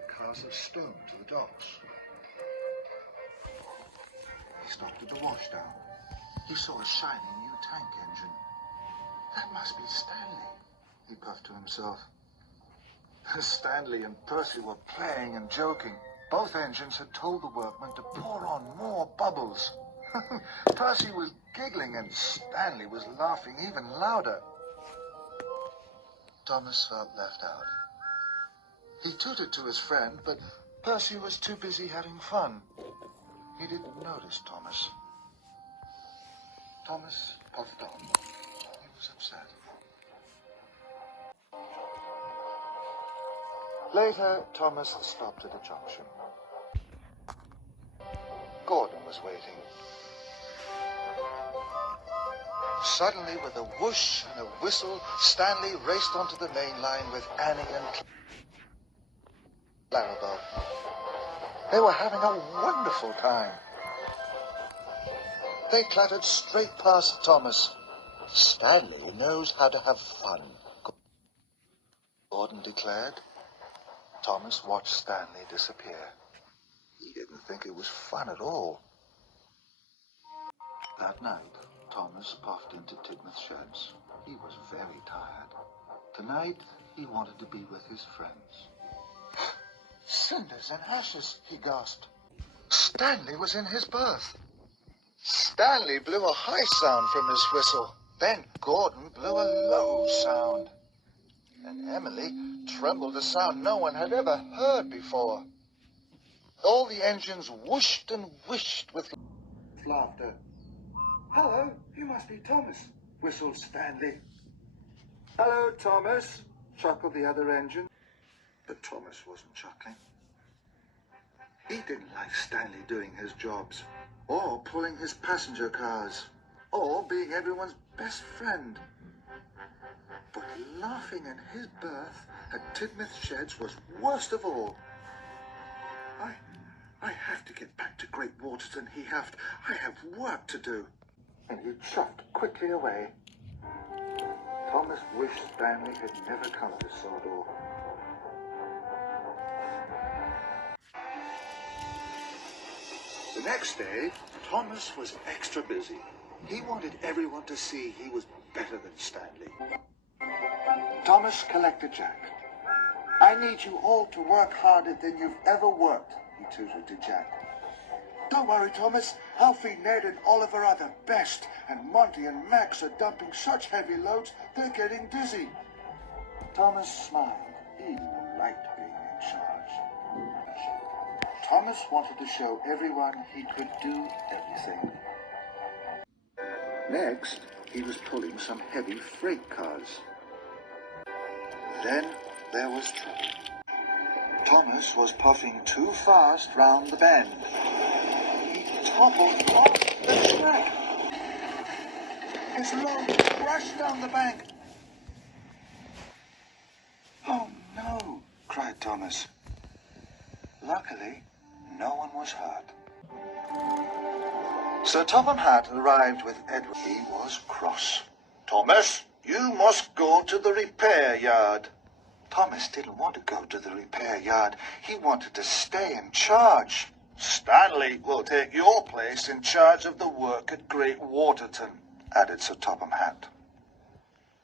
take cars of stone to the docks. He stopped at the washdown. He saw a shiny new tank engine. That must be Stanley, he puffed to himself. Stanley and Percy were playing and joking. Both engines had told the workmen to pour on more bubbles. Percy was giggling and Stanley was laughing even louder. Thomas felt left out. He tooted to his friend, but Percy was too busy having fun. He didn't notice Thomas. Thomas puffed on. He was upset. Later, Thomas stopped at a junction. Gordon was waiting. Suddenly, with a whoosh and a whistle, Stanley raced onto the main line with Annie and Clarabelle. They were having a wonderful time. They clattered straight past Thomas. Stanley knows how to have fun, Gordon declared. Thomas watched Stanley disappear. He didn't think it was fun at all. That night, Thomas puffed into Tidmouth Sheds. He was very tired. Tonight, he wanted to be with his friends. Cinders and ashes, he gasped. Stanley was in his berth. Stanley blew a high sound from his whistle. Then Gordon blew a low sound. And Emily trembled a sound no one had ever heard before. All the engines whooshed and whished with laughter. "Hello, you must be Thomas," whistled Stanley. "Hello, Thomas," chuckled the other engine. But Thomas wasn't chuckling. He didn't like Stanley doing his jobs, or pulling his passenger cars, or being everyone's best friend. But laughing in his berth at Tidmouth Sheds was worst of all. I have to get back to Great Waterton, he huffed. I have work to do. And he chuffed quickly away. Thomas wished Stanley had never come to Sodor. The next day, Thomas was extra busy. He wanted everyone to see he was better than Stanley. Thomas collected Jack. "I need you all to work harder than you've ever worked," he tutored to Jack. "Don't worry, Thomas. Alfie, Ned, and Oliver are the best, and Monty and Max are dumping such heavy loads they're getting dizzy." Thomas smiled. He liked being in charge. Thomas wanted to show everyone he could do everything. Next, he was pulling some heavy freight cars. Then there was trouble. Thomas was puffing too fast round the bend. He toppled off the track. His load crashed down the bank. "Oh no," cried Thomas. Luckily, no one was hurt. Sir Topham Hatt arrived with Edward. He was cross. "Thomas, you must go to the repair yard." Thomas didn't want to go to the repair yard. He wanted to stay in charge. "Stanley will take your place in charge of the work at Great Waterton," added Sir Topham Hatt.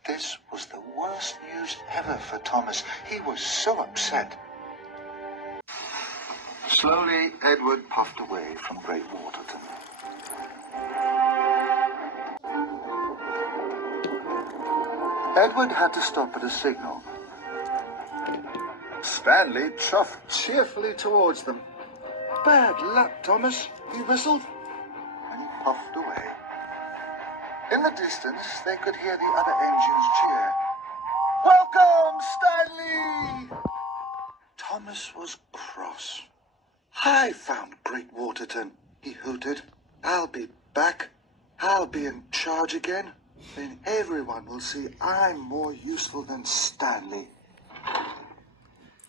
This was the worst news ever for Thomas. He was so upset. Slowly, Edward puffed away from Great Waterton. Edward had to stop at a signal. Stanley chuffed cheerfully towards them. "Bad luck, Thomas," he whistled, and he puffed away. In the distance, they could hear the other engines cheer. "Welcome, Stanley!" Thomas was cross. "I found Great Waterton," he hooted. "I'll be back. I'll be in charge again. Then everyone will see I'm more useful than Stanley."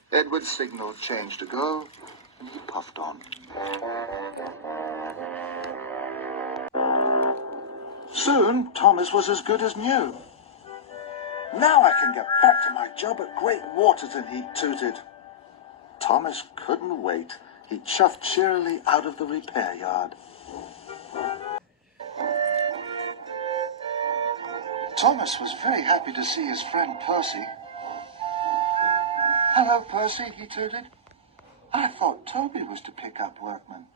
Edward's signal changed to go, and he puffed on. Soon, Thomas was as good as new. "Now I can get back to my job at Great Waterton," he tooted. Thomas couldn't wait. He chuffed cheerily out of the repair yard. Thomas was very happy to see his friend Percy. "Hello, Percy," he tooted. "I thought Toby was to pick up workmen."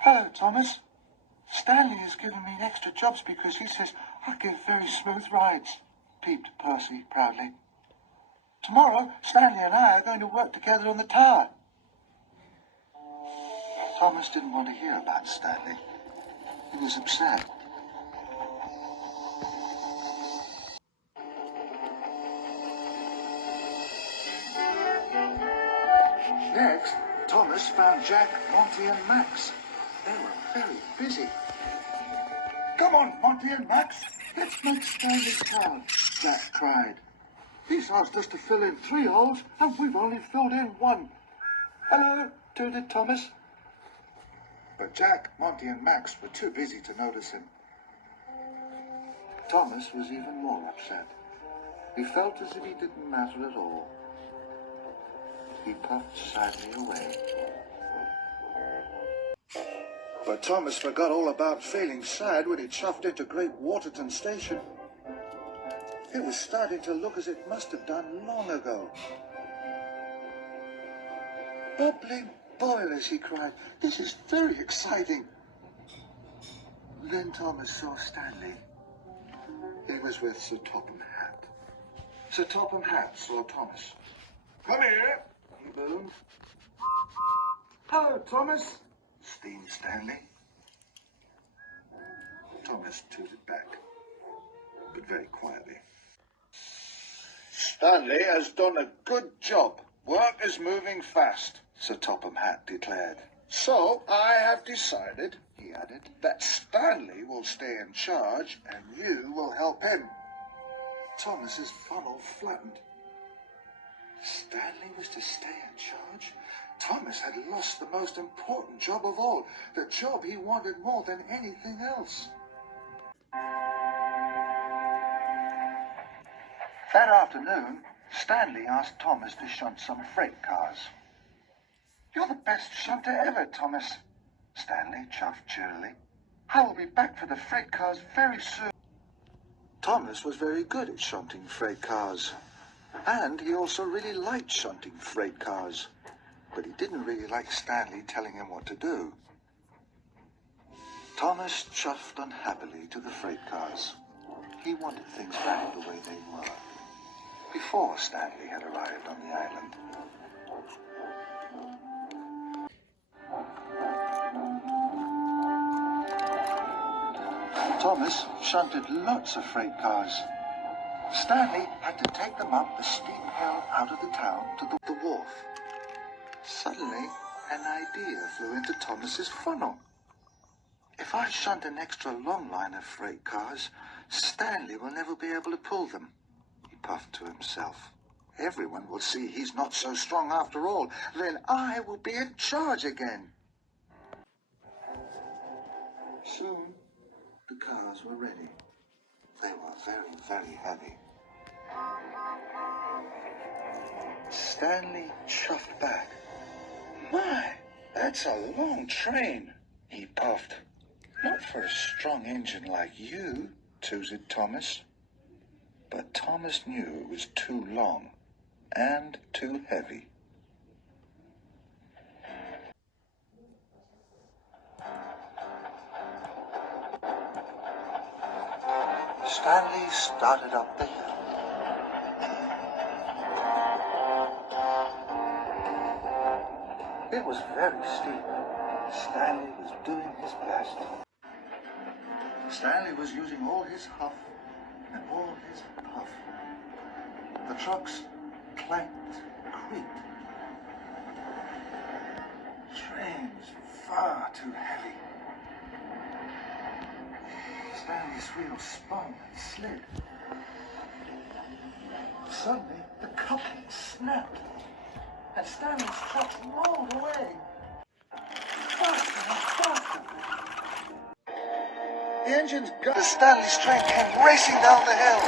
"Hello, Thomas. Stanley has given me extra jobs because he says I give very smooth rides," peeped Percy proudly. "Tomorrow, Stanley and I are going to work together on the tower." Thomas didn't want to hear about Stanley. He was upset. Next, Thomas found Jack, Monty and Max. They were very busy. "Come on, Monty and Max, let's make Stanley proud," Jack cried. "He's asked us to fill in 3 holes and we've only filled in 1. "Hello," tooted Thomas. But Jack, Monty and Max were too busy to notice him. Thomas was even more upset. He felt as if he didn't matter at all. He puffed sadly away. But Thomas forgot all about feeling sad when he chuffed into Great Waterton Station. It was starting to look as it must have done long ago. "Bubbling boilers," he cried. "This is very exciting." Then Thomas saw Stanley. He was with Sir Topham Hatt. Sir Topham Hatt saw Thomas. "Come here," he boomed. "Hello, Thomas," steamed Stanley. Thomas tooted back, but very quietly. "Stanley has done a good job. Work is moving fast," Sir Topham Hatt declared. "So I have decided," he added, "that Stanley will stay in charge and you will help him." Thomas's funnel flattened. Stanley was to stay in charge? Thomas had lost the most important job of all, the job he wanted more than anything else. That afternoon, Stanley asked Thomas to shunt some freight cars. "You're the best shunter ever, Thomas," Stanley chuffed cheerily. "I will be back for the freight cars very soon." Thomas was very good at shunting freight cars. And he also really liked shunting freight cars. But he didn't really like Stanley telling him what to do. Thomas chuffed unhappily to the freight cars. He wanted things back the way they were, before Stanley had arrived on the island. Thomas shunted lots of freight cars. Stanley had to take them up the steep hill out of the town to the wharf. Suddenly, an idea flew into Thomas's funnel. "If I shunt an extra long line of freight cars, Stanley will never be able to pull them," he puffed to himself. "Everyone will see he's not so strong after all. Then I will be in charge again." Soon, the cars were ready. They were very, very heavy. Stanley chuffed back. "My, that's a long train," he puffed. "Not for a strong engine like you," tooted Thomas. But Thomas knew it was too long and too heavy. Stanley started up the hill. It was very steep. Stanley was doing his best. Stanley was using all his huff and all his puff. The trucks clanked, creaked. The train was far too heavy. Stanley's wheels spun and slid. Suddenly, the coupling snapped, and Stanley's truck rolled away. Faster and faster. The engines got as Stanley's train came racing down the hill.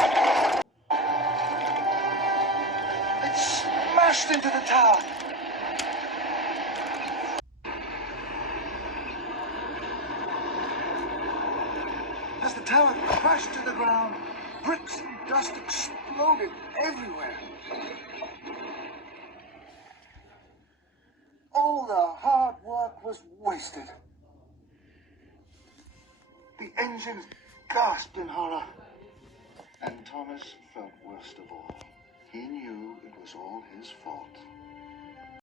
It smashed into the tower. as the tower crashed to the ground, bricks and dust exploded everywhere. All the hard work was wasted. The engines gasped in horror. And Thomas felt worst of all. He knew it was all his fault.